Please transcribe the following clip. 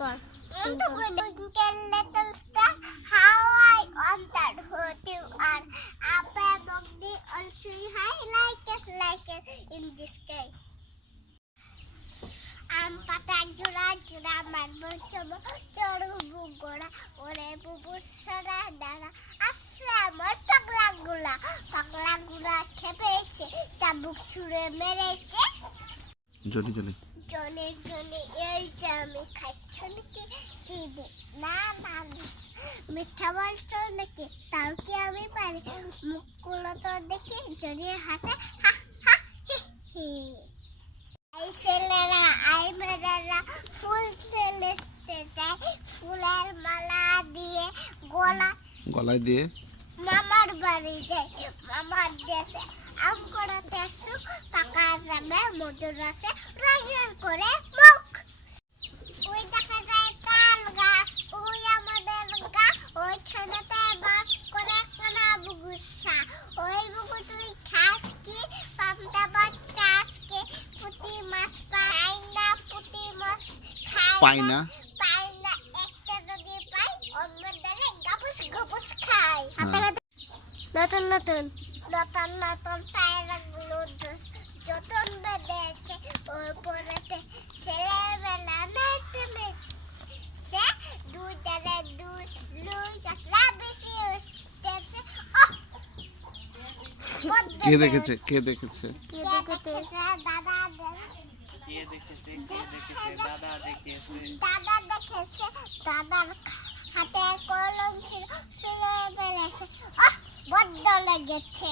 কর Twinkle little star, how I wonder who you are. Up above the all tree high, like it, like it in the sky. আম খেপেছে চাবুক ছুঁড়ে মেরেছে জলি জলি এই খাচ্ছ নাকি চিনি না না। মিথ্যা বলছো নাকি তাও কি আমি পারি? মুখগুলো তো দেখি জড়িয়ে হাসে হা হা হি হি। এই ছেলেরা আই মেয়েরা ফুল ফেলেতে যায় ফুলের মালা দিয়ে গলা গলায় দিয়ে? মামার বাড়ি যাই মামার দেশে আম করাতে আসু পাকা যাবে মধুর আছে রঙের করে খাই হ্যাঁ। নতুন নতুন নতুন নতুন পায়রাগুলো যতন বেঁধেছে ওর পরেতে ছেলেবেলা নাইতে সে দুই দুই লুই কাতলা বেশি উঠতেছে কে দেখেছে? কে দেখেছে? কে দেখেছে? দাদা দেখেছে দেখেছে দাদা দাদার হাতে কলম ছিল শুনে ফেলেছে। আহ বদ্ধ লেগেছে।